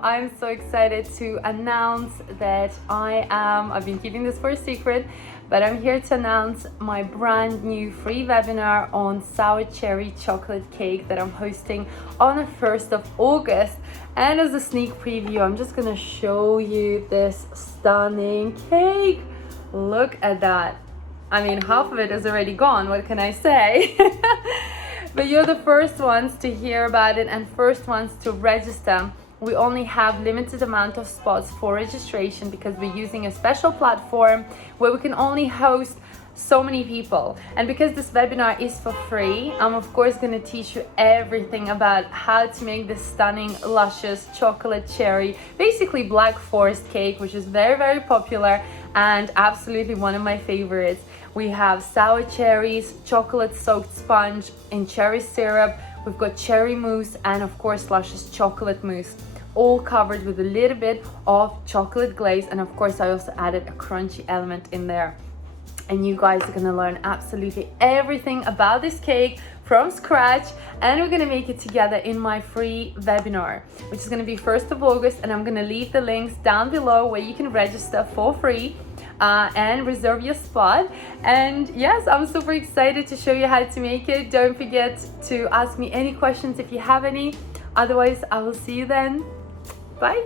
I'm so excited to announce that I've been keeping this for a secret, but I'm here to announce my brand new free webinar on sour cherry chocolate cake that I'm hosting on the 1st of August. And as a sneak preview, I'm just gonna show you this stunning cake. Look at that. I mean, half of it is already gone, what can I say? But you're the first ones to hear about it and first ones to register. We only have limited amount of spots for registration because we're using a special platform where we can only host so many people. And because this webinar is for free, I'm of course going to teach you everything about how to make this stunning, luscious chocolate cherry, basically black forest cake, which is very, very popular and absolutely one of my favorites. We have sour cherries, chocolate soaked sponge in cherry syrup. We've got cherry mousse and of course luscious chocolate mousse, all covered with a little bit of chocolate glaze. And of course I also added a crunchy element in there. And you guys are gonna learn absolutely everything about this cake from scratch, and we're gonna make it together in my free webinar, which is gonna be 1st of August, and I'm gonna leave the links down below where you can register for free and reserve your spot. And yes, I'm super excited to show you how to make it. Don't forget to ask me any questions if you have any. Otherwise, I will see you then. Bye.